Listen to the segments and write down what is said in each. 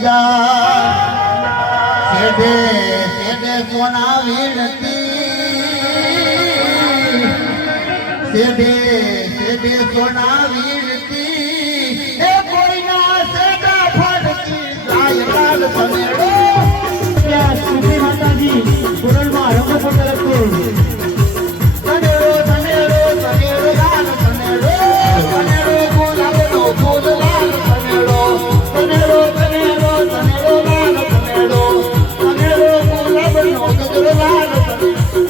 જા સેડે સેડે સોના વીણતી સેડે સેડે સોના વીણતી એ કોઈના સેડા ફરતી લાલ લાલ સમેડો ત્યાં સુધી માતાજી પુરણમાં રંગો તરફથી સનેડો સનેડો સનેડો લાલ સનેડો સનેડો ગુલાબનો ફૂલ લાલ સનેડો સનેડો સનેડો સનેડો લાલ સનેડો સનેડો ગુલાબનો ગજરો લાલ સનેડો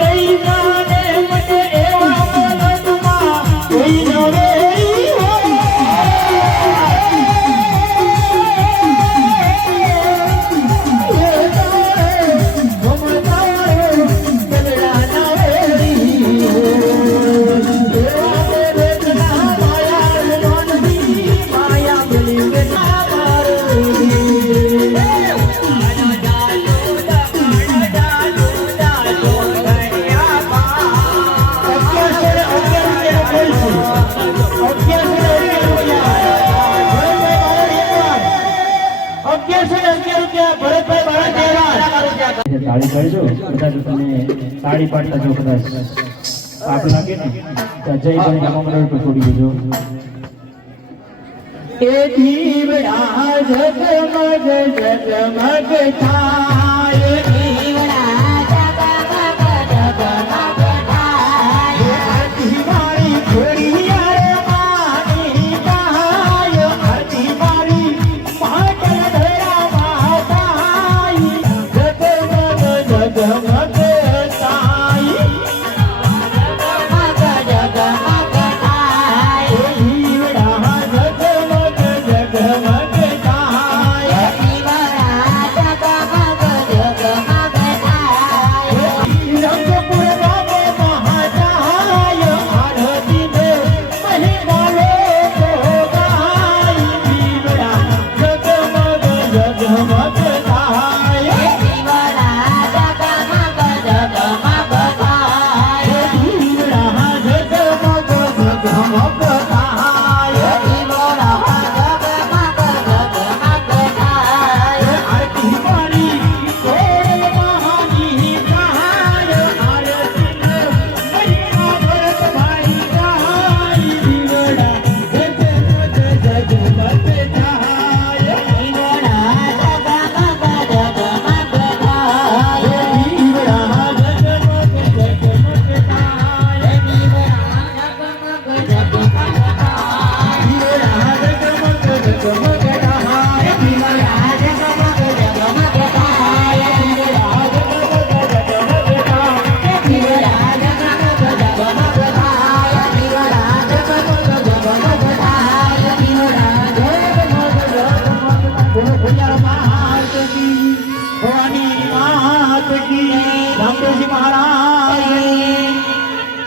લઈ જાને મને એવા મનમાં કોઈ નવે તાળી પાડજો કદાચ તમે તાળી પાડતા જો કદાચ આપ લાગે ને તો જયભાઈ નામમાં તો છોડી દેજો એ દીવડા જગમગ જગમગ થાય દીવડા જગમગ જગમગ થાય આરતી મારી ઘોડિયાર માની ગાય આરતી મારી પાટણ ધરા માતાઈ જગમગ જગમગ થાય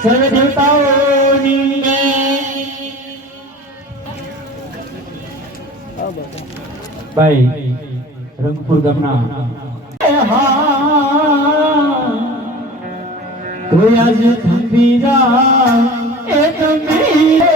સર્વે દેવતાઓની ભાઈ રંગપુર ગામના કોઈ આજ થંભીરા એ ગંભીર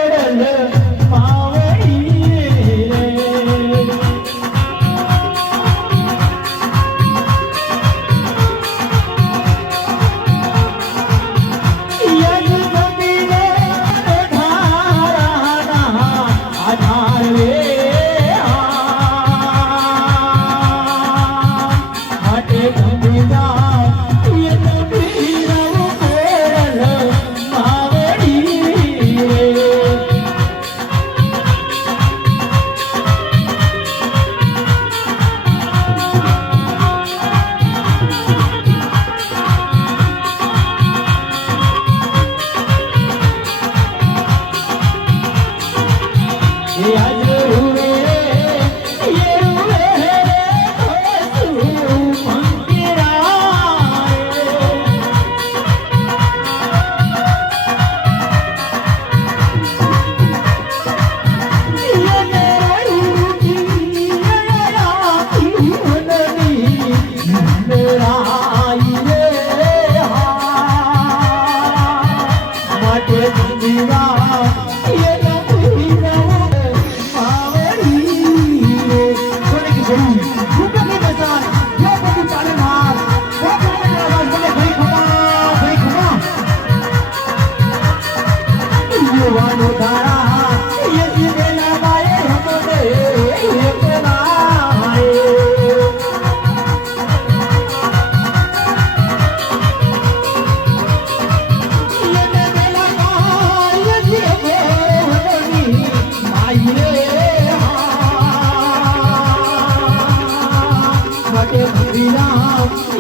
માટે મંદિરા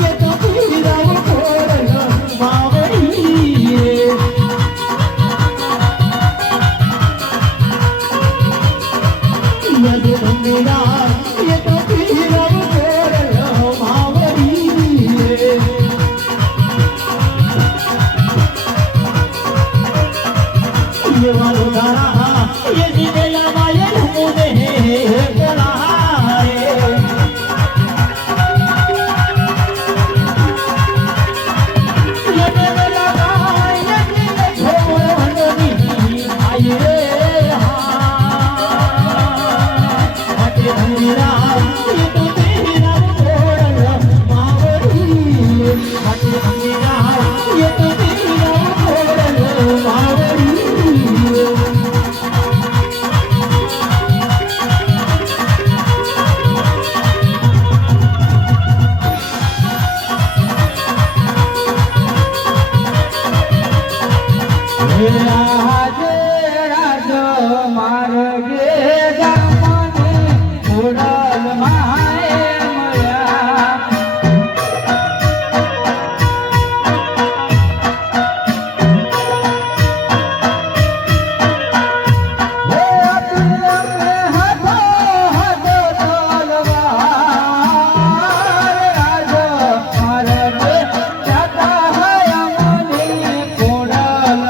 એ તો પીરાવ ખોડલ માવડી યદ મંદિરા એ તો પીરાવ ખોડલ માવડી ये वालो दारा ये जीवेला माये मुने बोलाए ये देवला गाय ये छोड़नी आये हटे अंगिरा ये तो तेरा छोड़ मावड़ी हटे अंगिरा ये तो तेरा छोड़ मावड़ी राजे राज मार्गे जामने उड़ल माए मया हे अतुल में हाथो हाथो तलवार राज मार्गे जाता है अमने उड़ल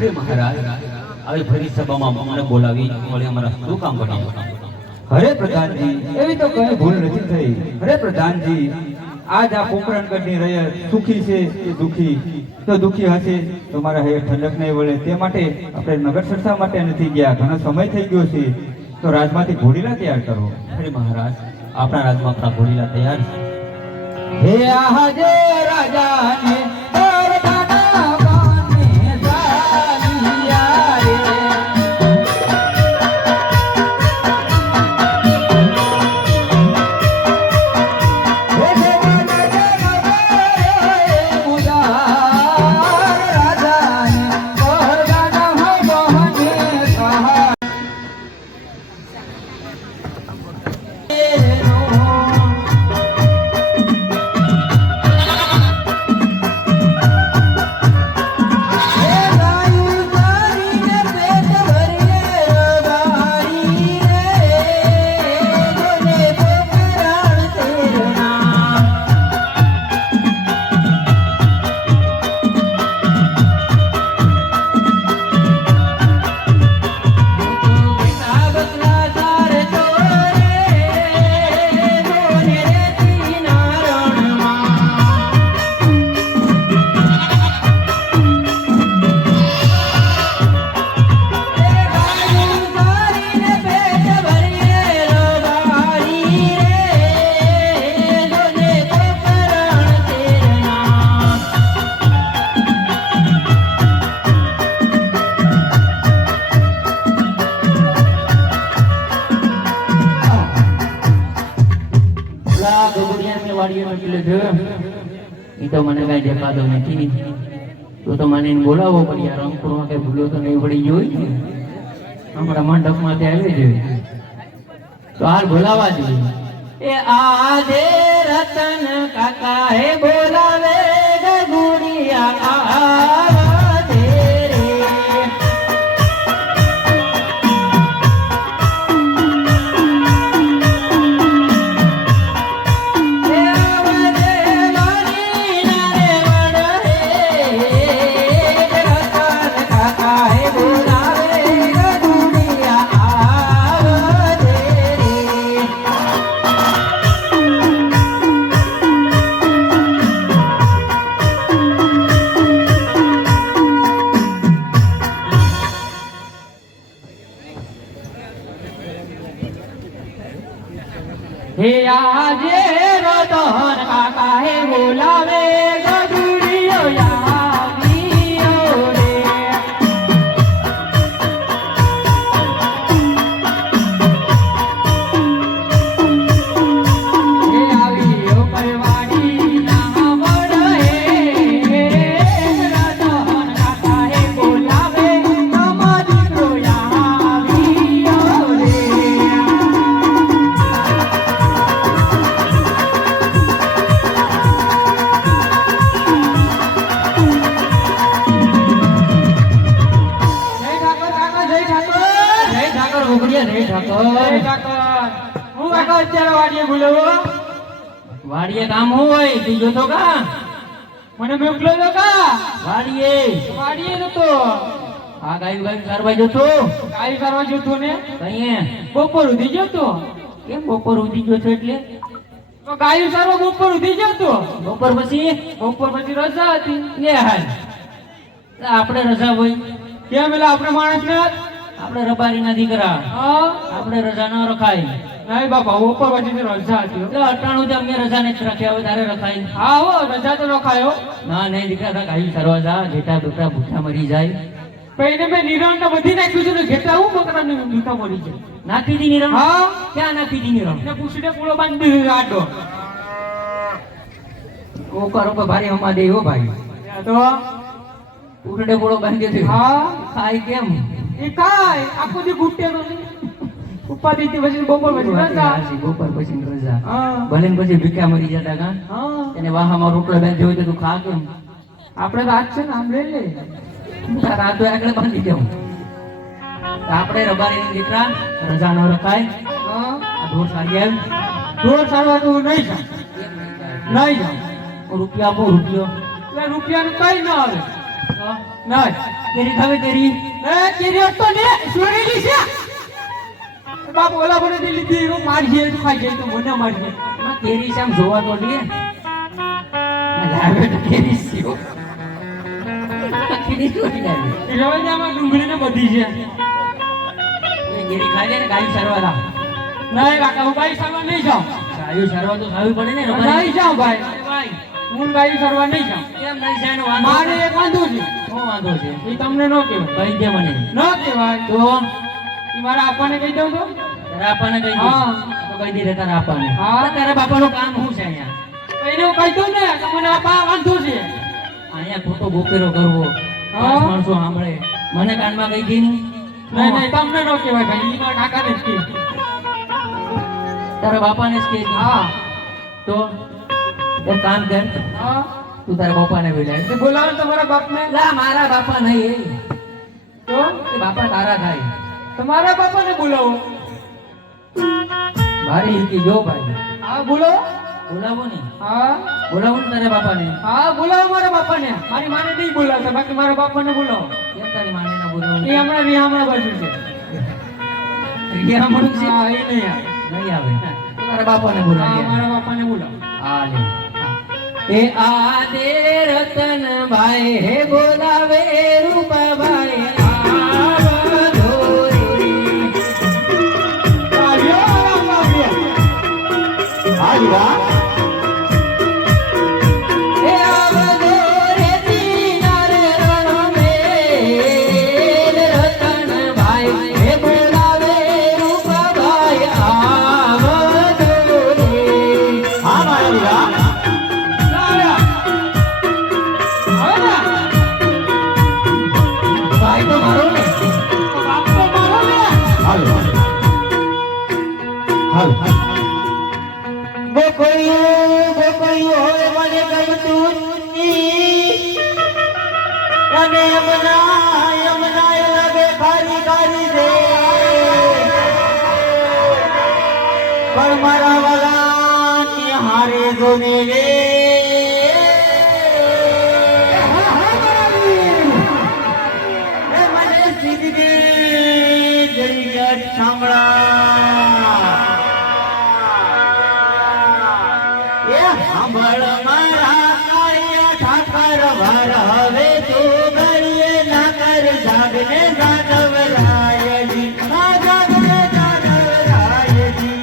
અરે મહારાજ આવી ફરી સભામાં અમને બોલાવી વળી અમારા શું કામ બનાવ્યું? હરે પ્રધાનજી, એવી તો કઈ ભૂલ નથી થઈ. હરે પ્રધાનજી, આજ આ પોકરણગઢની રયત સુખી છે કે દુખી? તો દુખી હશે તો મારા હે ઠંડક નહીં વળે, તે માટે આપણે નગર સરસા માટે નથી ગયા. ઘણો સમય થઈ ગયો છે, તો રાજમાંથી ઘોડીલા તૈયાર કરો. અરે મહારાજ આપણા રાજમાં આપણા ઘોડીલા તૈયાર છે. હે આજે રાજાને દરબારના બાને સાલિયા રે. હે દેવાના દેવાએ મુદાર રાજાને દરબારના બાને સહાય. એ તો મને કઈ દેખાતો નથી. તો મને એને બોલાવવો પડે. યાર રંગપુરમાં કઈ ભૂલો તો નહીં પડી જોઈ ને આપણા મંડપમાં ત્યાં આવી જોઈએ તો હાલ બોલાવા જોઈએ. એ આજે રતન કાકા હે બોલાવે ગુડિયા આવા દે રે. હે આજે રતન કાકા હે બોલાવે ગગુડિયો આવ્યો રે. હે આવ્યો પરવાડી ના વડ હે રતન કાકા હે બોલાવે તમારો આવ્યો રે. વાડીએ કામ હું હોય તું જોતો કા? મને મોકલો તો કા વાડીએ નતો. આ ગાયું ગાયું સારવા જોતો? ગાયું સારવા જોતો ને કઈ બપોર ઉધી જતો. કેમ બપોર ઉધી ગયો છો? એટલે તો ગાયું સારવા બપોર ઉધી જતો. બપોર પછી રજા હતી. લે હાલ આપણે રજા હોય કેમ? એટલે આપણે માણસ ને આપણે રબારી ના દીકરા આપણે રજા ન રખાય. નહીં બાપા ઉપર પછી રજા હતી એટલે અટાણું જ અમને રજા નથી રાખ્યા. હવે તારે રખાય? હા હો રજા તો રખાયો. ના નહીં દીકરા તા ગાયું સરવા જા. જેટા બેટા ભૂખા મરી જાય. પહેલે મેં નિરણ ને બધી નાખ્યું છે ને જેટા હું બકરા ને ભૂખા મરી જાય. નાખી દી નિરણ? હા ક્યાં નાખી દી નિરણ? ને પૂછીને પૂળો બાંધી દીધો આડો. ઓકર ભારે હમા દે હો ભાઈ. તો ઉઠડે પૂળો બાંધી દીધો. હા ખાય કેમ? એ ખાય આખો દી ગુટ્ટે નો ઉપાધિ થી પછી બપોર પછી રજા. બપોર પછી રજા ભલે પછી ભીખા મરી જતા કા. એને વાહામાં રોટલો બાંધી હોય તો તું ખા કેમ? આપણે તો આજ છે ને આમ લઈ લે તારા તો આગળ બાંધી દેવું. આપણે રબારી દીકરા રજા ન રખાય. ઢોર સારી આવ. ઢોર સારવા તું નહીં જા. નહીં જા. રૂપિયા આપો રૂપિયો. રૂપિયા કઈ ના આવે. નહીં કેરી ખાવે કેરી કેરી હતો ને સોરેલી છે બાપ ઓલા બને લીધી એનો મારી છે તો ખાઈ જાય તો મને મારી છે કેરી છે આમ જોવા તો લે લાવે તો કેરી સીઓ કેરી ચોરી લાવી રવાજામાં ડુંગળીને બધી છે એ કેરી ખાઈ લે ને ગાયું સરવાલા નહીં કાકા હું ગાયું સરવા નહીં જાઉં ગાયું સરવા તો ખાવી પડે ને નહીં જાઉં ભાઈ હું ગાયું સરવા નહીં જાઉં કેમ નહીં જાય વાંધો મારે એક વાંધો છે શું વાંધો છે એ તમને ન કહેવાય કહી દે મને ન કહેવાય તો ઈ મારા આપાને કહી દઉં તો તારા આપાને કહી દે હા તો કહી દે તારા આપાને હા તારા બાપાનું કામ શું છે અહીંયા એને કહી દઉં ને કે મને આપા વાંધો છે અહીંયા ખોટો બોકેરો કરવો પાંચ માણસો સાંભળે મને કાનમાં કહી દે નહીં નહીં તમને ન કહેવાય ભાઈ ઈ મારા કાકાને જ કહે તારા બાપાને જ કહે હા તો એક કામ કર હા તું તારા બાપાને બોલાય તે બોલાવ તમારા બાપને લા મારા બાપા નહીં તો તે બાપા તારા થાય તમારા બાપાને બોલાવો મારી ઈકી જો ભાઈ હા બોલો બોલાવો ને હા બોલાવો ને તારા બાપાને હા બોલાવો મારા બાપાને મારી માને નહીં બોલાવતા બાકી મારા બાપાને બોલાવો કેમ તારી માને ના બોલાવો એ હમણાં વિહામણા બાજુ છે વિહામણું છે હા એ નહીં આવે તારા બાપાને બોલાવો હા મારા બાપાને બોલાવો હા લે એ આદે રતન ભાઈ હે બોલાવે રૂપ ભાઈ પણ મારા વાલા હારે જોને રે મને સીધી જઈ સાંભળા એ સાંભળ મારા કાળિયા ઠાકર ભર હવે તું ગળીએ ના કર જાગને જાગવ રાયજી ના જાગને જાગવ રાયજી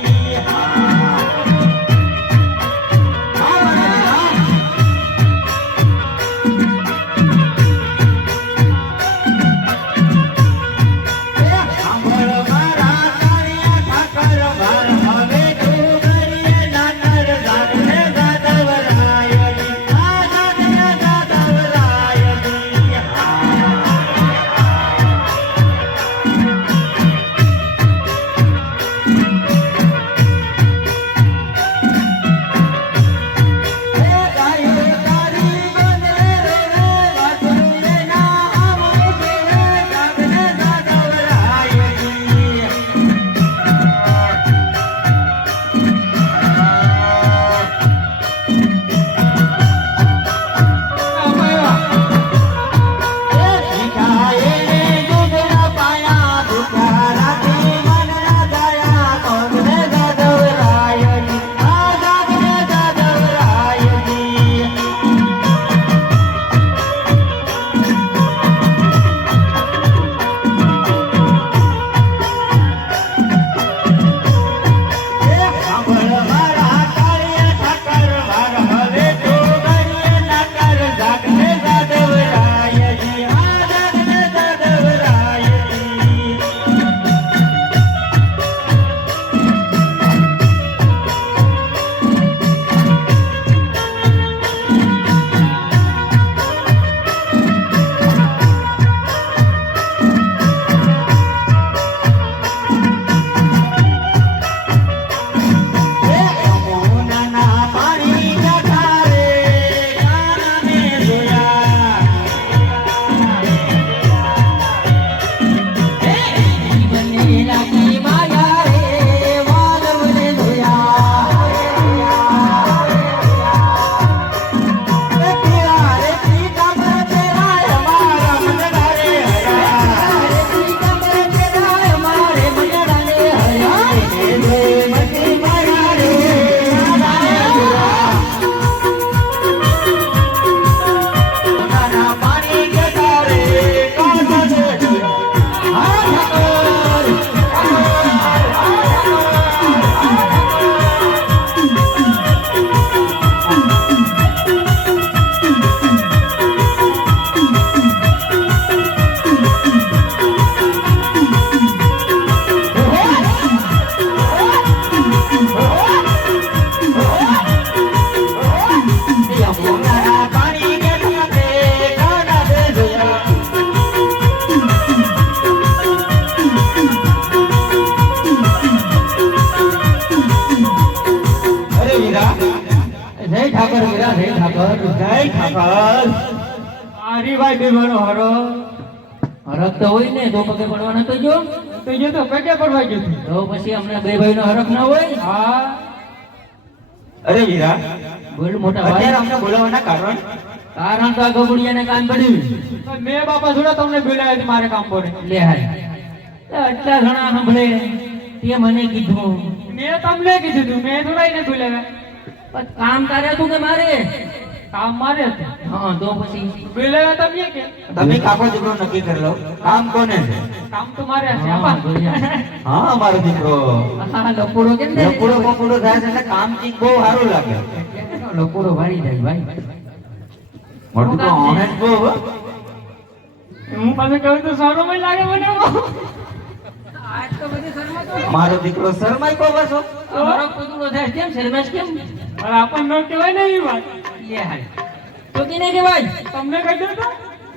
ભાઈ બેવાનો હરખ હરખ તો હોય ને તો પગે પડવાના તો જો તો જો તો પેટે પડવા ગયું તો પછી અમને બે ભાઈનો હરખ ના હોય. હા અરે વીરા, બોલ મોટા અત્યારે ભાઈ. અમને બોલાવવાના કારણ? કારણ તો આ ગબુડિયાને કાન પડ્યું. પણ મેં બાપા થોડા તમને બોલાવ્યા છે મારે કામ પડે. લે હાય આટલા ઘણા સાંભળે તે મને કીધું મેં તમને કીધું તું, મેં થોડા એને બોલાવ્યા. પણ કામ તારે હતું કે મારે? કામ મારે હતું. હા તો પછી બોલાવ્યા તમે કે તમે કાકો દીકરો નક્કી કરી લો, કામ કોને છે? કામ તો મારે છે હા, આપા. બોલ્યા. હા, અમારો દીકરો હા, લપોડો કેમ ને લપુડો બપુડો થાય છે એટલે કામ ચીજ બહુ સારું લાગે. લપોડો વાળી જાય ભાઈ. મોટું તો ઓનેજ બહુ હો. હું પાછું કહું તો સારો મને લાગે મને. મારો દીકરો શરમાઈ કો બસો. હરખ તો થોડો થાય કેમ શરમાશ કેમ? પણ આપણને ન કહેવાય ને એવી વાત. લે હાય તો કે નહીં કહેવાય. તમને કહી દઉં તો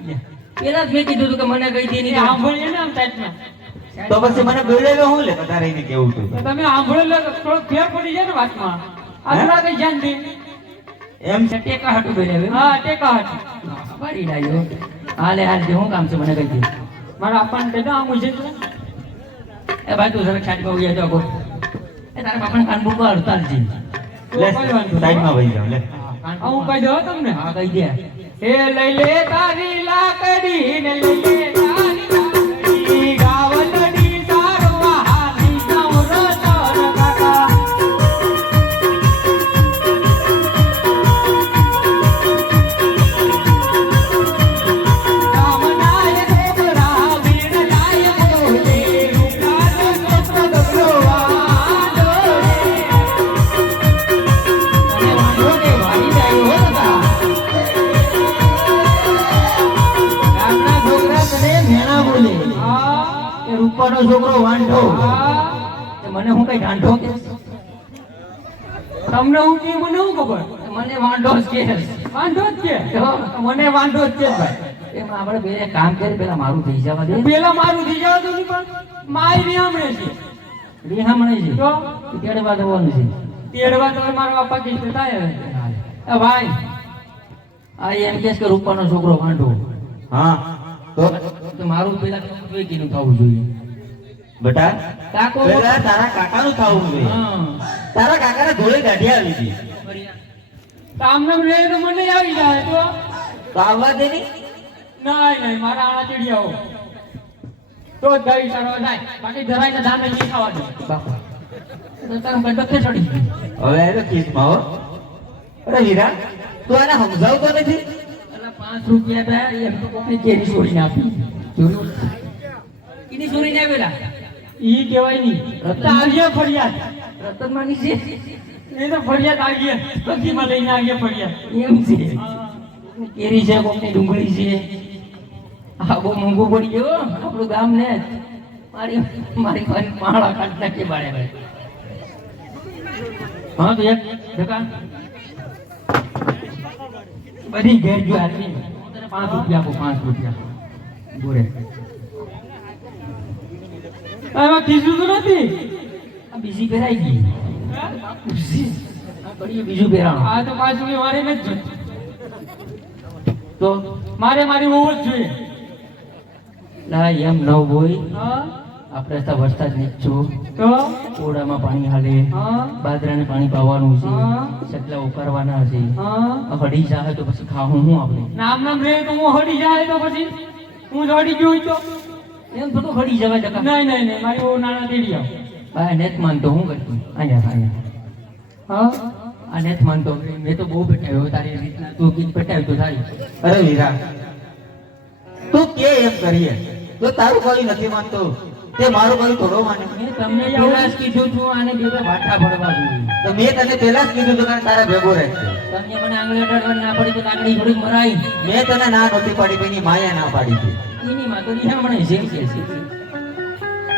લે. પેલા જ મેં કીધું તું કે મને કહી દે એ નહીં. સાંભળીએ ને આમ ટાઈપમાં. તો પછી મને બોલેલો હું લે તારે એને કેવું તું? તો તમે સાંભળેલો તો થોડો ફેર પડી જાય ને વાતમાં. આ થોડા કઈ ધ્યાન દે. એમ છે. ટેકા હાટું બોલ્યા હા ટેકા હાથ. વાળી લાગ્યો. હાલે હાલ જે હું કામ છે મને કહી દે. મારા આપણને કહી દો આ મુજે એ ભાઈ તું જરાક સાઈડ પર ઉઈ જાતો ગો. એ તારા બાપાને કાન બુક હડતાલ છે. લે સાઈડમાં વહી જાવ લે. હું કહી દઉં તમને. હા કહી દે. હે લઈ લે તારી લાકડી ને લઈ લે તારી લાકડી ગાવલડી સારવા હાલી નવરો તર કાકા કામનાય દેવરા વીર લાય બોલે ઉકારો કૃષ્ણ ભગવાન અને વાંધો કે વાળી જાય હો દાદા. ગામના છોકરા તને મેણા બોલે. હા એ રૂપાનો છોકરો વાંઢો. હા તે મને હું કઈ ગાંઠો કે? તમને હું કે મને હું ખબર મને વાંઢો જ કે. વાંધો જ છે તો મને વાંધો જ છે ભાઈ એમાં આપણે બે કામ કરી પેલા મારું થઈ જવા દે. પેલા મારું થઈ જવા દઉં પણ મારી હમણે છે રીહામણે છે તો તેડવા દેવાનું છે. તેડવા તો મારા પપ્પા કીધું થાય હવે. એ ભાઈ આ એમ કે છે કે રૂપાનો છોકરો વાંઢો. હા તો તો મારું પેલા કોઈ કીનું થવું જોઈએ. બેટા કાકો પેલા તારા કાકાનું થવું જોઈએ. હા તારા કાકાને ધોળે ગાંઠી આવી હતી. તામને રે તો મને આવી જાય તો તો આવવા દે ની. નહીં મારા આણા ચડી આવો તો જ ગાડી ચડવા જાય બાકી જરાય ધામે નહીં ખાવા દે બાપા તો તારું ગડબડ કે ચડી ગયું. હવે એને કિસમાં હો. અરે વીરા, તું આને સમજાવતો નથી? એટલે 5 રૂપિયા થયા એ તો કોકની કેરી છોડીને આપી. જોયું? એની છોડીને આવેલા ઈ કહેવાય નહીં રતન આવીએ ફરિયાદ રતન માંગી છે એ તો ફરિયાદ આવીએ બગીમાં લઈને આવીએ ફરિયાદ એમ છે. કેરી છે કોકની ડુંગળી છે. આ બહુ મોંઘું પડી ગયો આપણું ગામ ને જ. મારી મારી માળા કાઢ નાખી બાળે ભાઈ. હા તો એક ધક્કા બધી ઘેર જો હાલવી. હું તને 5 રૂપિયા આપું 5 રૂપિયા બોરે. એમાં કીધું તો નથી આ બીજી પહેરાઈ ગઈ. આ પડી બીજું પહેરાણું. આ તો પાછું એ મારે નથી જોઈતું. તો મારે મારી હોવું જ જોઈએ ના એમ ન હોય. હા આપણે તો વરસાદ નીચું તો ઓરડામાં પાણી હાલે. હા બાજરાને પાણી પાવાનું છે. હા. સટલા ઉકાળવાના છે. હા હળી જાય તો પછી ખાવું હું આપણે? નામ રે તો હું હડી જાય તો પછી હું જ હડી ગયો તો એમ થોડું હળી જવાય ટકા. નહીં મારી બહુ નાના તેડી આવ ભાઈ નેત માનતો હું કરતું અહીંયા હા આ નેત માનતો મેં તો બહુ પટાવ્યો તારી રીતના તું કીધ પટાવ્યું તો થાય. અરે વીરા, તું કે એમ કરીએ તો તારું કોઈ નથી માનતો તે મારું કોઈ થોડો માને. મેં તમને પહેલા જ કીધું છું આને બે વાટા પડવા જોઈએ. તો મેં તને પહેલા જ કીધું હતું કે તારા ભેગો રહે છે. તમને મને આંગળી અડાડવા ના પડી તો કાકડી થોડીક મરાઈ. મેં તને ના નહોતી પાડી પણ એની માયા ના પાડી હતી. એની માં તો રીહામણે છે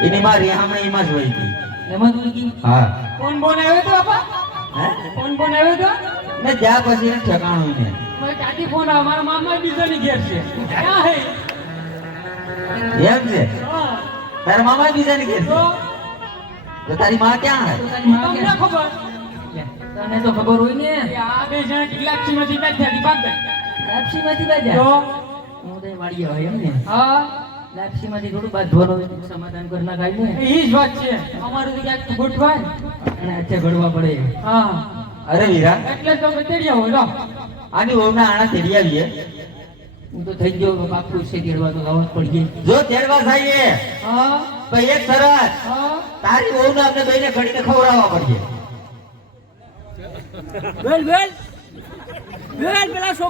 એની માં રેહામણે એમાં જ હોય હતી. એમાં તું કી હા કોણ બોન આવ્યો તો આપા હે? કોણ બોન આવ્યો તો ને જ્યાં પછી એને ઠેકાણું ને મારે કાકી ફોન આવ્યો મારા મામા બીજાની ઘેર છે ક્યાં હે એમ છે. હા તારા મામા બીજાની ઘેર છે. તો તો તારી માં ક્યાં હે? તો તારી માં તમને ક્યાં? ખબર તને તો ખબર હોય ને. કે આ બે જણા કેટલાક માંથી બેઠા ભાગ ગઈ લાપસીમાંથી બાજા. તો હું તો વાડીએ હોય એમ ને હા લાપસીમાંથી થોડું બાંધવાનું હોય તો સમાધાન કરી નાખાય ને એ જ વાત છે અમારું તો ક્યાંક ગોઠવાય અને હાથે ઘડવા પડે હા અરે વીરા એટલે તો અમે તેડ્યા હોય લો આની વહુના આણા તેડી આવીએ હું તો થઈ ગયો બાપુ છે તેડવા તો આવવા જ પડી જો તેડવા જઈએ હા તો એક શરત હા તારી વહુને આપણે બેને ઘડીને ખવડાવવા પડશે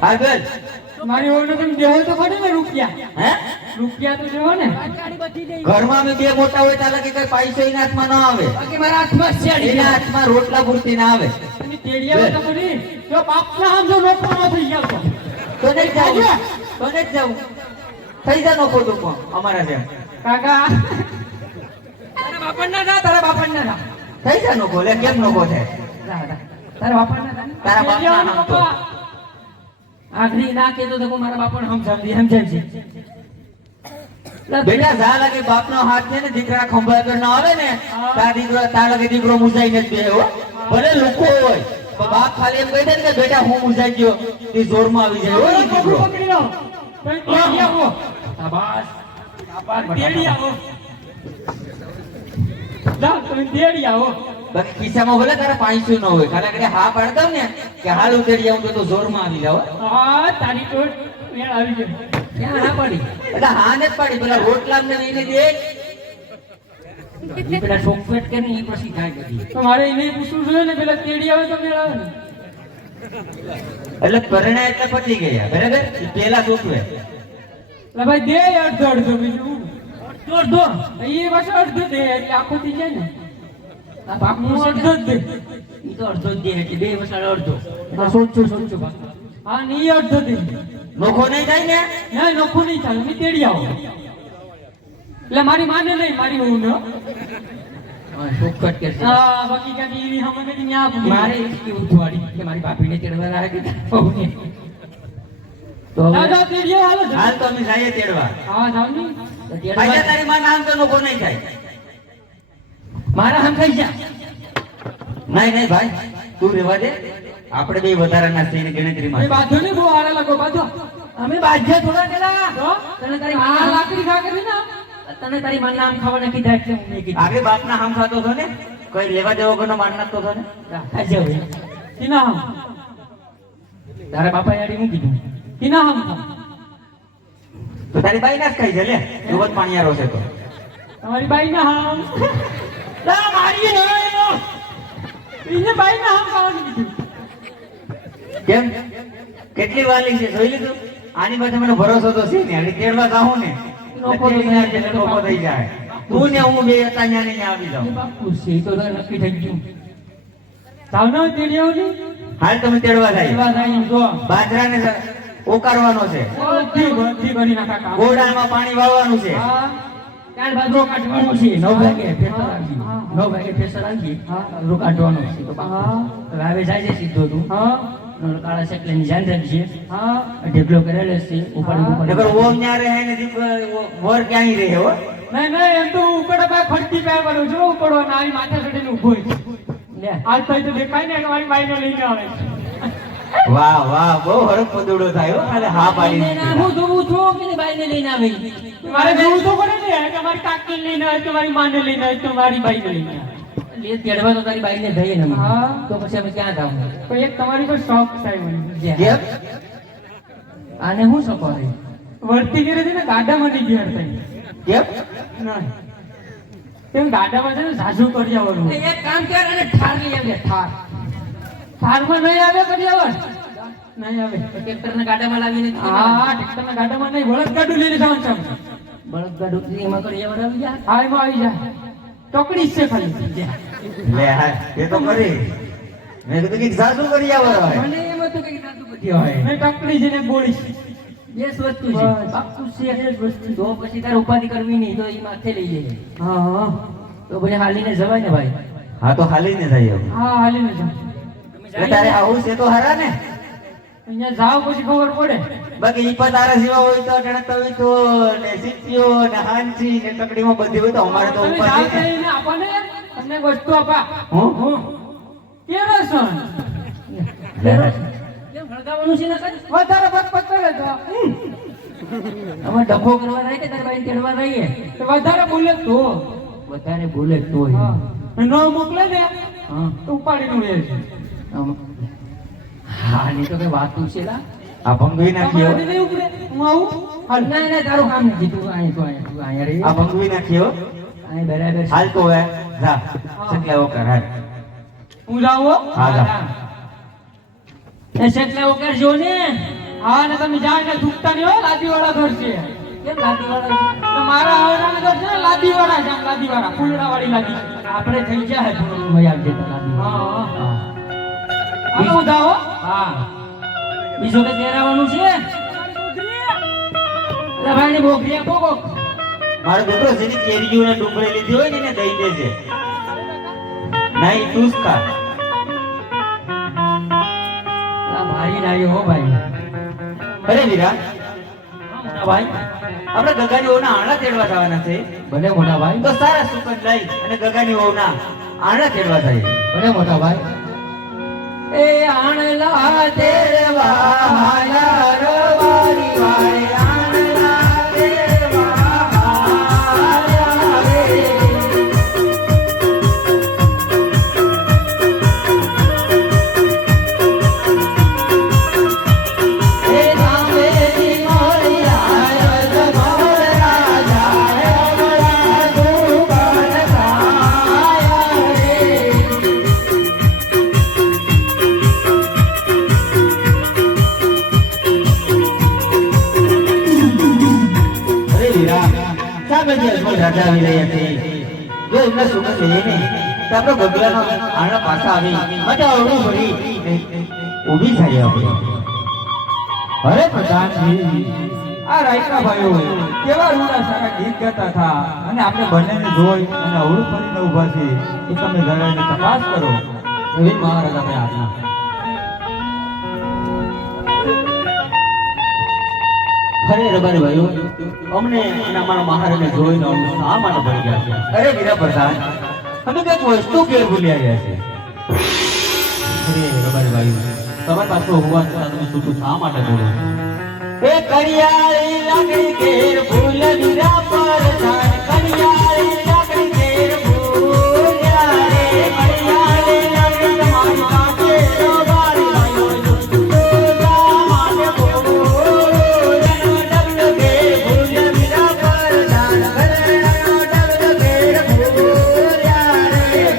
હા બેન મારી ઓળખ તમે દેવો તો ખરી ને રૂપિયા હે રૂપિયા તો દેવો ને ઘરમાં અમે બે મોટા હોય ત્યાં લગી કઈ પૈસો એના હાથમાં ન આવે બાકી મારા હાથમાં જ છે એના હાથમાં રોટલા પૂરતી ના આવે તમે તેડિયા હોય તો ખરી જો બાપના આમ જો નોકરો થઈ ગયા તો તો નહીં જાવું તો નહીં જાવું થઈ જા નોખો તું અમારા જેમ કાકા તારા બાપણના ના તારા બાપણના ના થઈ જા નોખો લે કેમ નોખો છે તારા બાપાના હતા ને? તારા બાપના નામ તો આખરી ના કહેતો તો મારા બાપાને સમજાવજે બેટા જા લાગે બાપનો હાથ છે ને દીકરા ખંભા આગળ ના આવે ને તાર લાગે દીકરો મુજાઈને જ બે હો ભલે લુકો હોય પણ બાપ ખાલી એમ કહી દે ને કે બેટા હું મુજાઈ ગયો તે જોરમાં આવી જાય હો ઈ દીકરો પકડી લો તમે તેડિયા હો શાબાશ તેડિયા હો જા તમે તેડિયા હો બાકી ખિસ્સામાં ભલે તારે 500 ન હોય ખાલી આગળ હા પાડ દઉં ને કે હાલ ઉતરી આવું તો જોરમાં આવી જાવ હા તારી તો મેળ આવી ગયો ક્યાં ના પડી એટલે હા ને જ પાડી પેલા રોટલા ને લઈને દે ઈ પેલા શોકવેટ કે ને ઈ પછી થાય બધી તો મારે એને પૂછવું જોઈએ ને પેલા તેડિયા હોય તો મેળ આવે ને એટલે પરણા એટલે પતી ગયા બરાબર ઈ પેલા સોચવે એટલે ભાઈ દે અડધો અડધો બીજું અડધો એ પાછો અડધો દે એટલે આખું થઈ જાય ને આ બાપનું હું છે અડધો જ દે ઈ તો અડધો જ દે એટલે બે વસાડે અડધો એટલે સોચું બાપ હા ને ઈ અડધો દે નોખો નહીં થાય ને ના નોખો નહીં થાય મેં તેડી આવો એટલે મારી માને નહીં મારી વહુ નો શોકવેટ કે છે હા બાકી ક્યાંક ઈ હમને નથી ન્યા આપું મારે એટલી ઉઠવાડી કે મારી બાપીને તેડવા રાખી દીધા તો હવે દાદા તેડિયા હાલો છે. હાલ તો અમે જઈએ તેડવા હા જાવ ને તો તેડવા પાછા તારી માં નામ તો નોખો નહીં થાય મારા હમ થઈ જા નહીં નહીં ભાઈ તું રહેવા દે આપણે બે વધારાના છે એની ગણતરીમાં એ બાધો ને બહુ હારા લાગો બાધો અમે બાજ્યા થોડા કેલા તો તને તારી આ માં લાકડી ખા કરી ને તને તારી માં નામ ખાવાના કીધા એટલે હું નહીં કીધું આગળ બાપના હામ ખાતો હતો ને કોઈ લેવા દેવા કોનો માર નાખતો હતો ને ખાજે હવે કિના હમ તારા બાપા યાડી હું કીધું કિના હમ ખા તો તારી બાઈ ના જ ખાઈ છે લે યુવત પાણીયારો છે તો તમારી બાઈ ના હમ લા મારી નો એને બાઈ ના હમ ખાવાનું કીધું કેમ કેટલી વાલી છે જોઈ લીધું આની પાસે મને ભરોસો તો છે ને હજી તેડવા જાઉં ને નોખો તો એટલે એટલે નોખો થઈ જાય તું ને હું બે હતા ન્યા ને ન્યા આવી જાઉં બાપુ છે ઈ તો નક્કી થઈ ગયું જાવ ને તેડિયા ની હાલ તમે તેડવા જાય એવા જાય એમ જો બાજરાને ઓકારવાનો છે બધી કરી નાખા કામ ગોડામાં પાણી વાળવાનું છે હા ત્યાર બાદ રો કાઢવાનો છે 9 વાગે ફેસર આવી 9 વાગે ફેસર આવી રો કાઢવાનો છે તો બાપુ હા હવે આવે જાય છે સીધો તું હા કાળા સેકલેની જાન રાખજે હા ઢેકલો કરેલો છે ઉપાડી નકર ઉપાડી ઓમ ન્યા રહે ને વર ક્યાંય રહે હો નહીં નહીં એમ તો ઉકડો ભાઈ ખડકી પે કરું છું ઉકડો ને આવી માથે ચડીને ઊભો છે લે આજ તો દેખાય ને કે મારી બાઈને લઈને આવે છે વાહ વાહ બહુ હરખ પદુડો થાય હો ખાલી હા પાડી હું જોઉં છું કે બાઈને લઈને આવી મારે જોવું તો પડે ને કે મારી કાકી લઈને આવે કે મારી માને લઈને આવે કે મારી બાઈને લઈને આવે લે તેડવા તો તારી બાઈને થઈ ને હા. તો પછી અમે ક્યાં જાવ તો એક તમારી પર શોખ થાય મને કેમ આને હું સપારે વર્તી કરે છે ને ગાડામાં નહીં ઘેર થાય કેમ નહીં તેમ ગાડામાં છે ને ઝાઝુ કરી આવવાનું એક કામ કર અને ઠાર લઈ આવજે ઠાર થારમાં નહીં આવે કરી આવડ નહીં આવે ટ્રેક્ટરના ગાડામાં લાવીને હા ટ્રેક્ટરના ગાડામાં નહીં બળદ ગાડું લઈને જવાનું છે આપણે. બળદગાડું એમાં કરી આવડ આવી જા હા એમાં આવી જાય ટોકડી જ છે ખાલી લે હા તે તો કરી મેં કીધું કે સાસુ કરી આવો હવે મને એમ હતું કે તાતું બધી હોય મેં ટોકડી છે ને ગોળી છે. બે જ વસ્તુ છે બસ. બાપુ છે એક જ વસ્તુ તો પછી તારે ઉપાધિ કરવી નહીં તો એ માથે લઈ લેજે હા હા તો પછી હાલીને જવાય ને ભાઈ હા તો હાલીને જાય હવે હા હાલીને જાઓ એટલે તારે આવું છે તો હારા ને અહીંયા જાઓ પછી ખબર પડે બાકી ઈ પણ તારા જેવા હોય તો ટણકવી તો ને સિત્તીઓ ને હાંચી ને તકડીમાં બધી હોય તો અમારે તો તમે ઉપર જાઓ છે ને. ને આપણને તમને એક વસ્તુ આપા હું કેરોસન કેમ હળગાવવાનું છે ને કઈ વધારે પત કરે તો અમે ડખો કરવા જાય કે તારી બાઈને તેડવા જઈએ તો વધારે બોલે તો વધારે બોલે તો હા. ન મોકલે ને હા તો ઉપાડીને વહી છે. હા ની તો કઈ વાત તું છે લા આ ભંગવી નાખ્યો તમારાથી નહીં ઉપડે? હું આવું હાલ ના ના તારું કામ નથી તું અહીંયા રહી આ ભંગવી નાખ્યો અહીં બરાબર હાલ તો હવે જા સકલાવો કર હાલ હું જાઉં હો? હા જા એ સકલાવો કરજો ને હા ને તમે જાઓ ને થૂકતા નહીં હો, લાદીવાળા ઘર છે. કેમ લાદીવાળા તો મારા આવડાના ઘર છે ને લાદીવાળા છે, આમ લાદીવાળા ફૂલડાવાળી લાદી. આપણે થઈ જાય થોડું ભાઈ આપજે તો લાદી હા હા હાલો હું જાઉં હો? હા બીજું કઈ પહેરાવાનું છે અરે ભાઈ ની બોકરી આપો કોક મારો દીકરો જેની કેરીઓ ને ડુંગળી લીધી હોય ને એને દઈ દેજે નહીં તું જ ખા આ ભાઈ નાયો હો ભાઈ અરે વીરા મોટા ભાઈ આપણે ગગાની વહુના આણા તેડવા જવાના છે ભલે મોટા ભાઈ તો સારા સુકન લઈ અને ગગાની વહુના આણા તેડવા જઈએ ભલે મોટા ભાઈ એ આણલા તેરવા હાયા રવારી વાળે આણલા તેરવા હાયા રે એ નામેની મોરિયા રજમોર રાજા રમણા દુકાન કાયા રે અરે વીરા સામે જે અજમલ રાજા આવી રહ્યા છે જો એમના સુગંધ લઈને તો આપણો ગગલાનો આણા પાછા આવી મજા અવળું ભરી ઊભી થઈ આપણે અરે પ્રધાનજી આ રાયકા ભાઈઓ કેવા રૂડા સારા ગીત ગાતા હતા અને આપણે બંનેને જોઈ અને અવળું ફરીને ઊભા છે તો તમે જરા એની તપાસ કરો એવી મહારાજા ભાઈ આજ્ઞા અરે રબારી ભાઈઓ અમને અને અમારા મહારાજને જોઈને અમને શા માટે ભરી ગયા છે? અરે વીરા પ્રધાન અમે કઈક વસ્તુ ઘેર ભૂલી આવ્યા છે અરે રબારી ભાઈઓ તમારી પાસે હોવા છતાં તમે છૂટું શા માટે બોલો છો? એ કરિયાળી લાકડી કેર ફૂલ વીરા પરધાન કરિયાળી લાકડી કેર ફૂલ રે કરિયાળી લાકડી તમારી પાસે રબારી ભાઈઓ સુગા માટે બોલ ડગલો કેર ફૂલ વીરા પરધાન ઘરેણાનો ડગલો કેર ફૂલ રે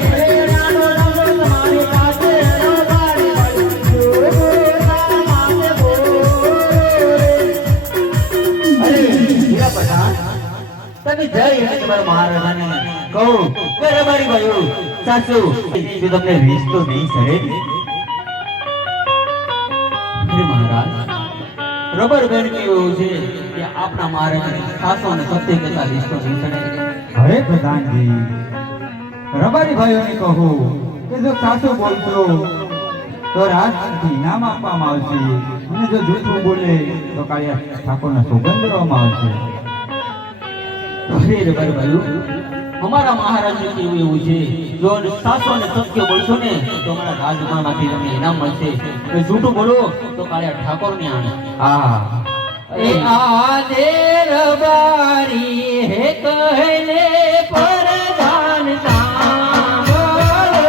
ઘરેણાનો ડગલો તમારી પાસે રબારી ભાઈઓ સુગા માટે બોલ અરે વીરા પ્રધાન તમે જઈ અને તમારા મહારાજાને કહો કે રબારી ભાઈઓ સાસુ જો તમને રીસ તો નહીં સરે ને? અરે મહારાજ રબર બેન કેવું છે કે આપણા મહારાજને સાસો અને સત્ય કહેતા રીતો નહીં સડે. અરે પ્રધાનજી રબારી ભાઈઓને કહો કે જો સાચું બોલશો તો રાજથી ઇનામ આપવામાં આવશે અને જો જૂઠું બોલે તો કાળિયા ઠાકોરના સોગંદ લેવામાં આવશે અરે રબારી ભાઈઓ અમારા મહારાજને કેવું એવું છે જો સાસો અને સત્ય બોલશો ને તો અમારા રાજકુમારમાંથી તમને ઇનામ મળશે જો જૂઠું બોલો તો કાળિયા ઠાકોરની આણે. હા એ આદે રબારી હે કહેને પરધાન સાંભળે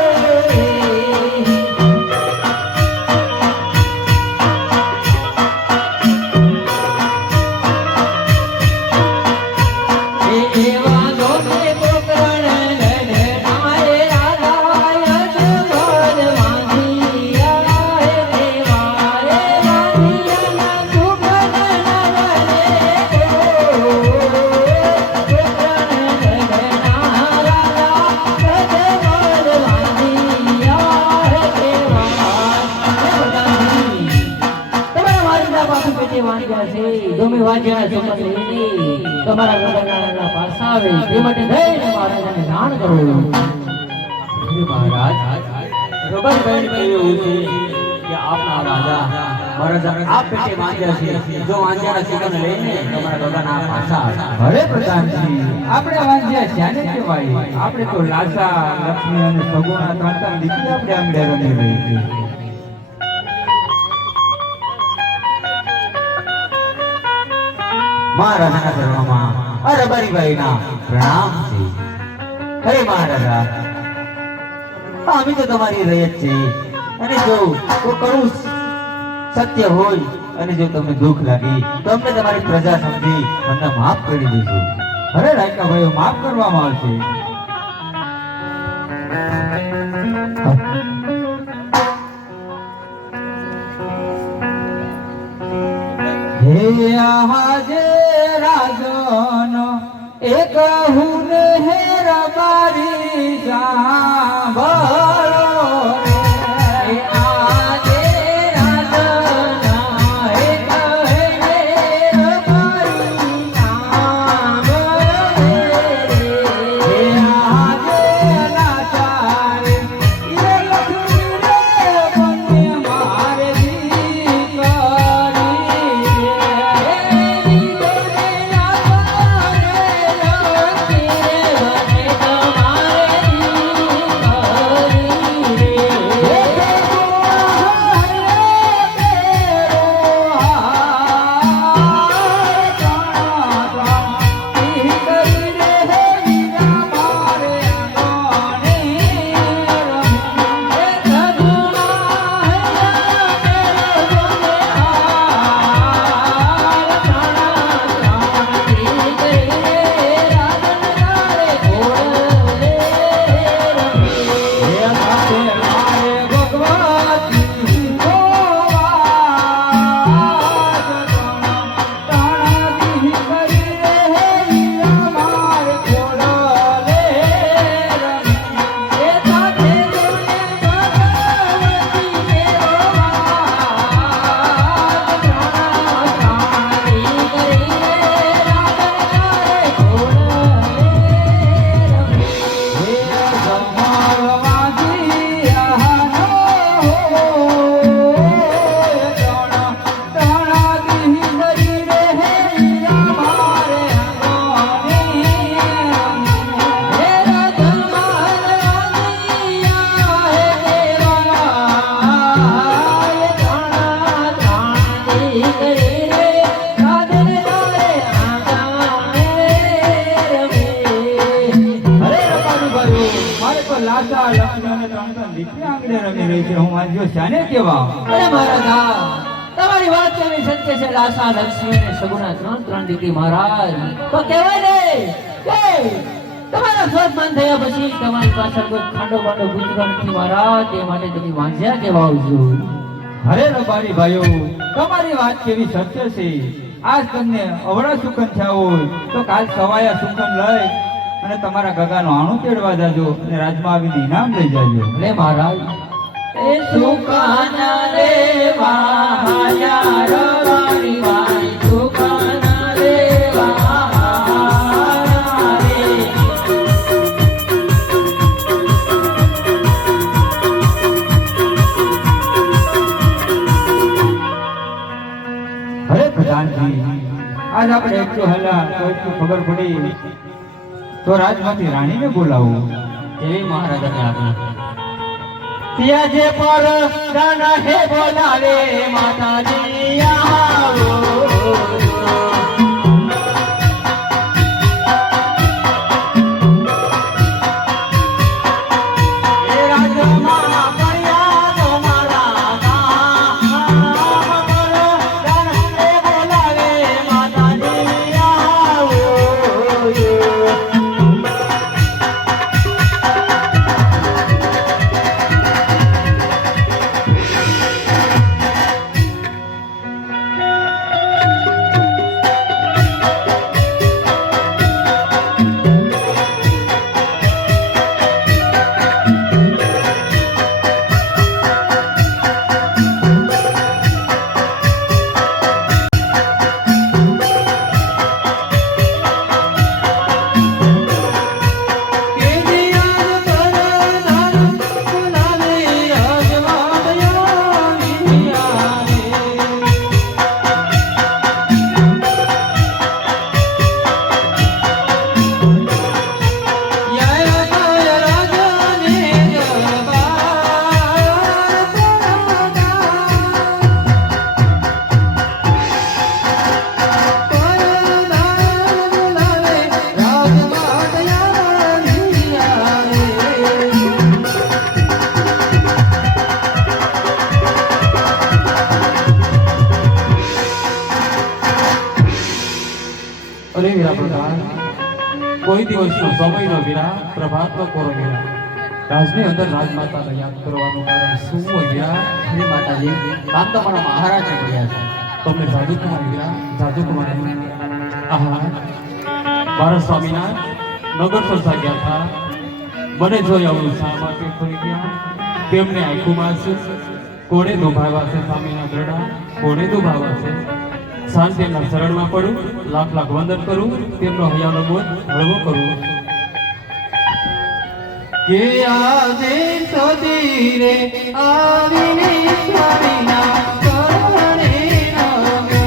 એ એવા દોને પોકરણ ગઢનાએ રાધાય જગદ વાંધિયા હે દેવાય વાંધિયાના સુગંધ તમારા ગગનના પાસા આવે તે માટે જઈને મહારાજાને જાણ કરો. અરે મહારાજ રબારી ભાઈને કેવું એવું છે કે આપના રાજા મહારાજા આ પેટે વાંચ્યા છે જો વાંચ્યાના સુગંધ લઈને તમારા ગગાના પાછા આવશે. અરે પ્રધાનજી આપણે વાંચ્યા શ્યાને કહેવાય આપણે તો લાસા લક્ષ્મી અને સગુણા ત્રણ ત્રણ દીકરી આપણે આંગળે રમી રહી છે મહારાજાના ચરણોમાં આ રબારીબાઈના પ્રણામ છે. હરે મહારાજા, અમે તો તમારી રયત છે, અને જો કોઈ કરું સત્ય હોય અને જો તમને દુઃખ લાગે તો અમને તમારી પ્રજા સમજી અમને માફ કરી દેજો. અરે રાયકા ભાઈઓ, માફ કરવામાં આવશે. હે આજે રાજન એક હું હે રબારી સાંભળો રે. આજે રાજન એક હે રબારી સાંભળો રે. હે આજે નાચારે એ લક્ષ્મી રે બંને મારે લાસા લક્ષ્મી અને ત્રણ દીકરી આંગણે રમી રહી છે. હું વાંચ્યો શાને કેવા? અરે મહારાજા, તમારી વાત કેવી સત્ય છે. લાસા લક્ષ્મી અને સગુણા ત્રણ દીકરી મહારાજ. તો કહેવાય ને કે તમારા સ્વતમાન થયા પછી તમારી પાછળ કોઈ ખાંડો બાંડો પુત્ર નથી મહારાજ. તે માટે તમે વાંચ્યા કેવા આવજો. અરે રબારી ભાઈઓ, તમારી વાત કેવી સત્ય છે. આજ તમને અવળા સુખન થયા હોય તો કાલ સવાયા સુખન લઈ અને તમારા ગગાનો આણું તેડવા જાજો અને રાજમાં આવીને ઇનામ લઈ જાજો. લે મહારાજ, એ સુકાના રે વાયા રવારી વાય સુકાના રે વાયા રે. અરે પ્રધાનજી, આજ આપણે એકસો હલા તો એટલું ખબર પડી તો રાજમાંથી રાણીને બોલાવો. એવી મહારાજાને આજ્ઞા. ત્યાં જે પર દાના હે બોલાવે માતાજી આવો. એ રાજમાં પડ્યા તમારા ગામ પર દાના હે બોલાવે માતાજી આવો. અરે વીરા પ્રધાન, કોઈ દિવસનો સમય નો વીરા, પ્રભાત નો કોરો વીરા, રાજની અંદર રાજમાતાને યાદ કરવાનું કારણ શું હોય વીરા? અરે માતાજી, કામ તો મારા મહારાજે કર્યા છે. તમને જાદુ કુમાર વીરા, જાદુ કુમાર. આહા, મારા સ્વામિનાથ નગર સરસા ગયા હતા, મને જોઈ આવડું શા માટે ફરી ગયા? તેમને આંખોમાં છે, કોણે દુભાવા છે સ્વામીના દ્રઢા, કોણે દુભાવા છે? શાંતિ તેમના શરણમાં પડું, લાખ લાખ વંદન કરું, તેમનો હૈયાનો બોધ હળવો કરું. કે આજે સદીરે આવીને સ્વામીના ચરણે નમે.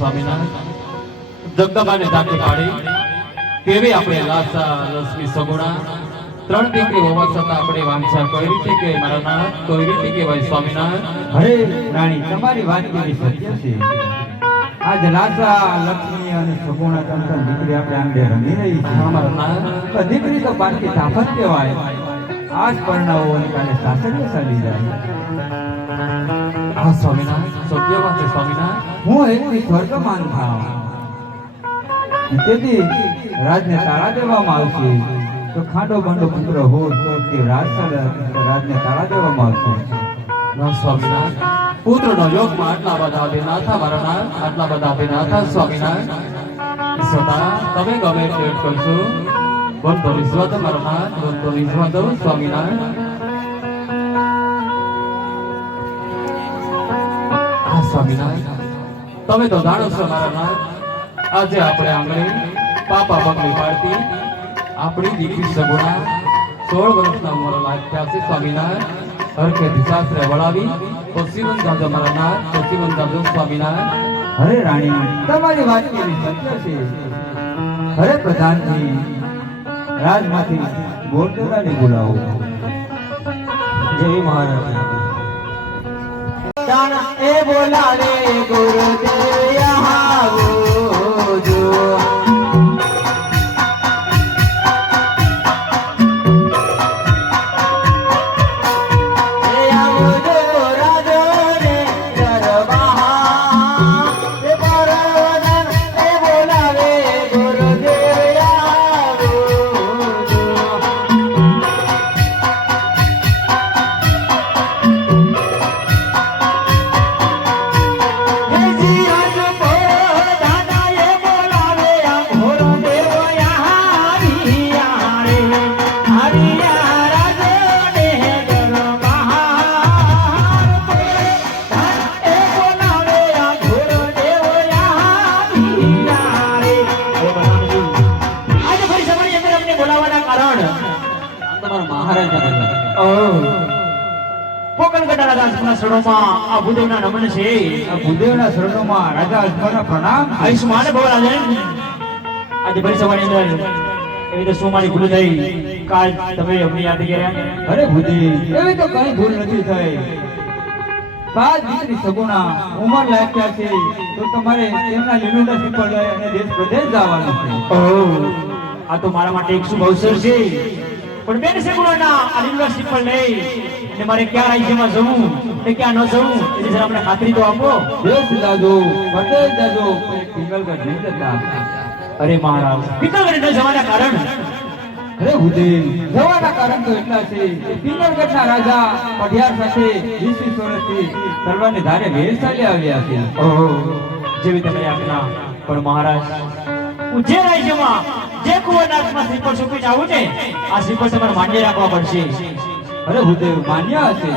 સ્વામિનારાયણ જગદંબાને ઝાંખી પાડી કેવી આપણે લાસા લક્ષ્મી સગુણા ત્રણ દીકરી હોવા છતાં આપણે વાંછા કરી છે કે મારા નાથ કોઈ રીતે કહેવાય સ્વામિનારાયણ. અરે રાણી તમારી વાત કેવી સત્ય છે. આજ લાસા લક્ષ્મી અને સગુણા ત્રણ દીકરી આપણે આંગળે રમી રહી છે. હા મારા નાથ. પણ દીકરી તો પારકી તાફત કહેવાય. આજ પરણાવો અને કાલે સાસરે ચાલી જાય. હા સ્વામિનારાયણ સત્ય વાત છે સ્વામિનારાયણ. હું એકથી સ્વર્ગમાન થાવ તેથી રાજને તાળા દેવામાં આવશે. તો ખાંડો બંડો પુત્ર હોય તો તે રાજને તાળા દેવામાં આવશે. ના સ્વામિનારાયણ પુત્રનો યોગમાં આટલા બધા આપે ના થા મારા નાથ આટલા બધા આપે ના થા સ્વામિનારાયણ. છતાં તમે ગમે તે કરશો બોલ તો રીઝવા દો મારા નાથ બોલ તો રીઝવા દો સ્વામિનારાયણ. હા સ્વામિનારાયણ તમે તો જાણો છો મારા નાથ આજે આપણે આંગણે પાપા પગલી પાડતી આપણી દીકરી સગુણા 16 વર્ષના ઉંમર લાગ્યા છે સ્વામિનારાયણ. હરખેથી શાસ્ત્રે વળાવી તો શિવન જાજો મારા નાથ તો શિવન જાજો સ્વામિનારાયણ. હરે રાણી તમારી વાત કેવી સત્ય છે. હરે પ્રધાનજી રાજમાંથી ગોરદેવરાને બોલાવો. જય મહારાજ. એ બોલાવે ગુરુદેવ યહાં જો આ ભૂદેવના શરણોમાં રાજા અજમલના પ્રણામ. આયુષ્માન ભવ રાજન. આજે ભરી સવારની અંદર એવી તો શું મારી ભૂલ થઈ કાલ તમે અમને યાદ કર્યા. અરે ભૂદેવ એવી તો કઈ ભૂલ નથી થઈ. બાદ દીકરી સગુણા ઉંમર લાગ્યા છે તો તમારે તેમના લીલુડા શીખવા લઈ અને દેશ પ્રદેશ જવાનું છે. ઓહ, આ તો મારા માટે એક શુભ અવસર છે. પણ બેન સગુણાના આ યુનિવર્સિટી પર લઈ અને મારે ક્યાં રાજ્યમાં જવું અને ક્યાં ન જવું એની જરા અમને ખાતરી તો આપો. દેશ જાજો પ્રદેશ જાજો કોઈ પિંગલગઢ નહીં જતા. અરે મહારાજ પિત્તળગઢ ન જવાના કારણ અરે ભૂદેવ જવાના કારણ તો એટલા છે કે પિંગલગઢના રાજા પઢિયાર સાથે 20 વર્ષથી તલવારની ધારે વેર ચાલ્યા આવ્યા છે. ઓહો, જેવી તમે આજ્ઞા. પણ મહારાજ હું જે રાજ્યમાં જે કુંવરનાથમાં શ્રીફળ સોંપીને આવું ને આ શ્રીફળ તમારે માન્ય રાખવા પડશે. અરે ભૂદેવ માન્ય હશે.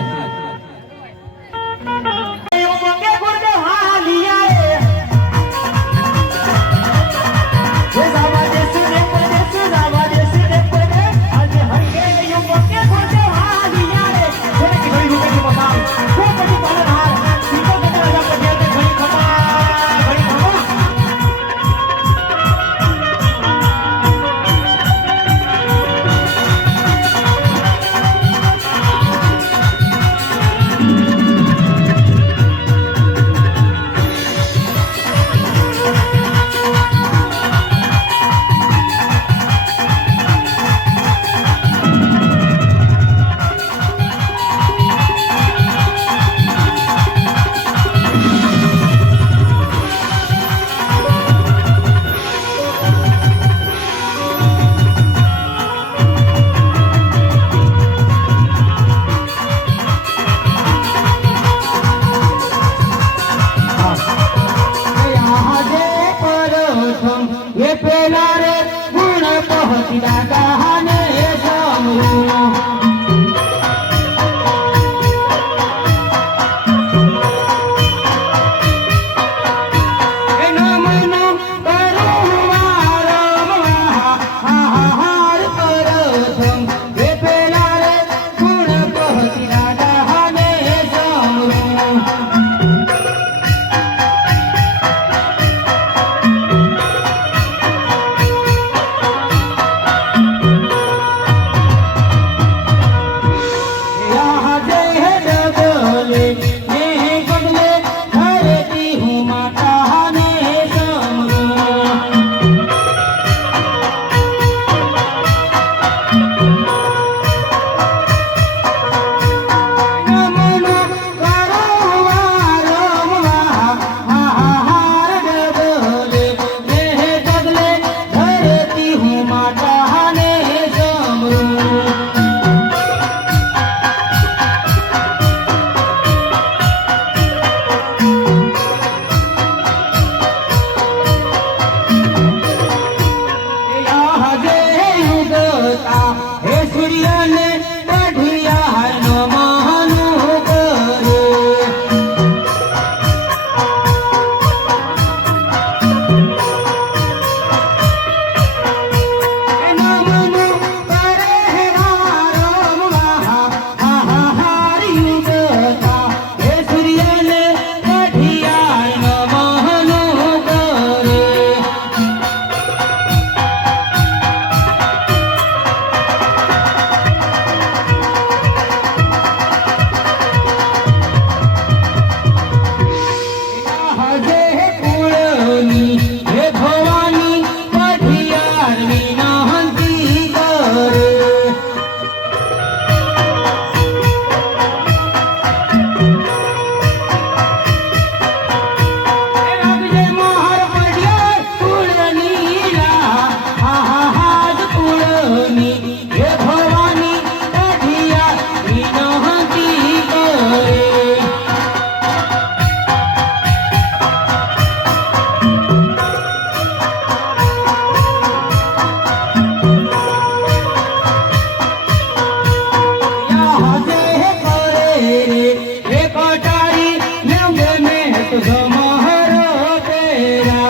तुझो महारो तेरा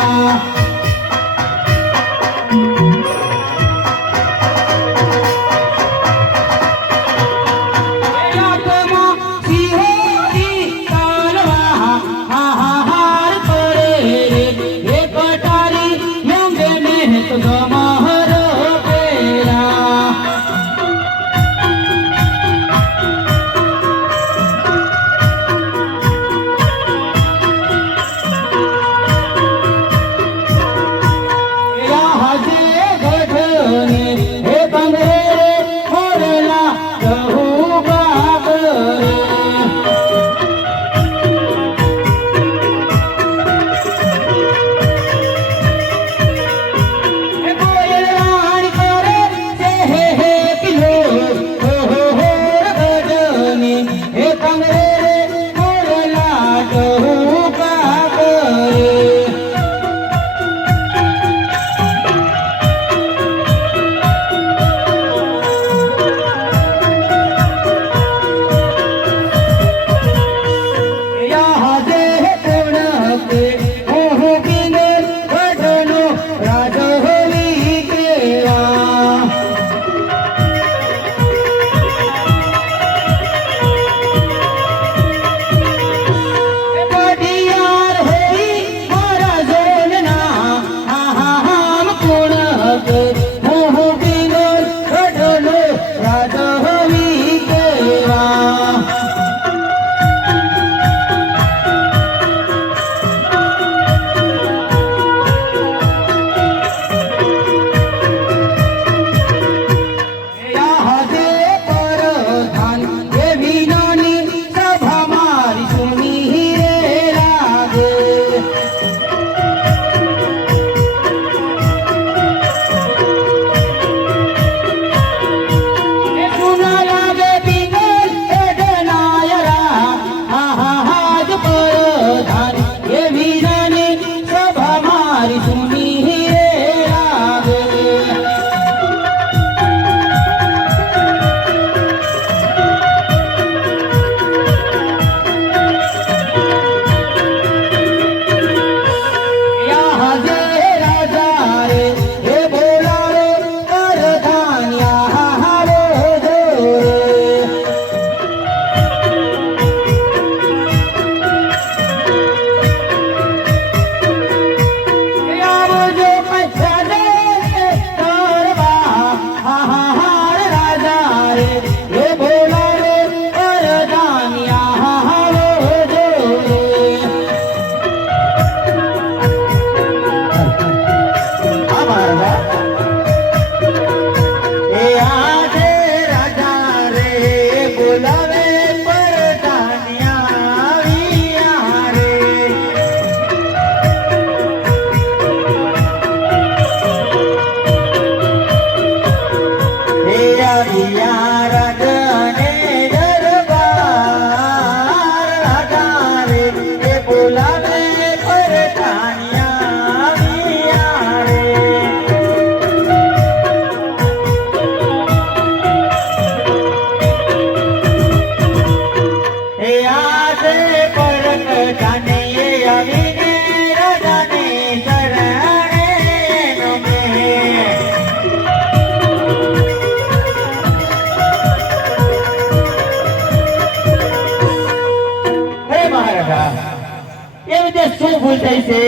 શું ભૂલ થઈ છે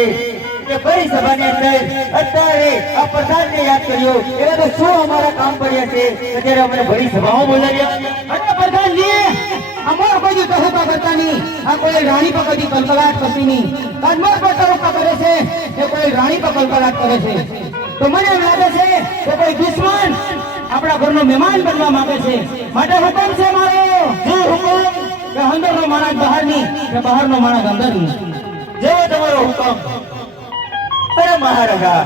કે ફરી સભાની અંદર અત્યારે આ પ્રધાનને યાદ કર્યો એવા તો શું અમારા કામ પડ્યા છે અત્યારે અમને ફરી સભામાં બોલાવ્યા અરે પ્રધાનજી અમારો કોઈ કહેતા કરતા નહીં આ કોઈ રાણી પર કદી કલકલાટ કરતી નહીં અનમોલ પર કરે છે એ કોઈ રાણી પર કલકલાટ કરે છે તો મને એમ લાગે છે કે કોઈ દુશ્મન આપણા ઘરનો મહેમાન બનવા માંગે છે માટે હુકમ છે મારો જે હુકમ કે અંદરનો માણસ બહારની કે બહારનો માણસ અંદરની જેવો તમારો હુકમ અરે મહારાજા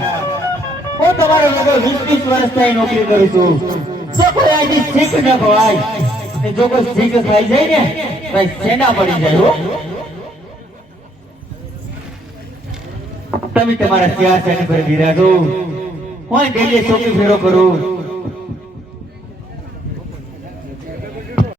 હું તમારો લગભગ 20 વર્ષથી નોકરી કરું છું જો કોઈ આજી શીખ ન ખવાય અને જો કોઈ શીખ ખાઈ જાય ને ભાઈ સેના પડી જાય હો તમે તમારા સિંહાસન પર બિરાજો હું ડેલી ચોકી ફેરો કરું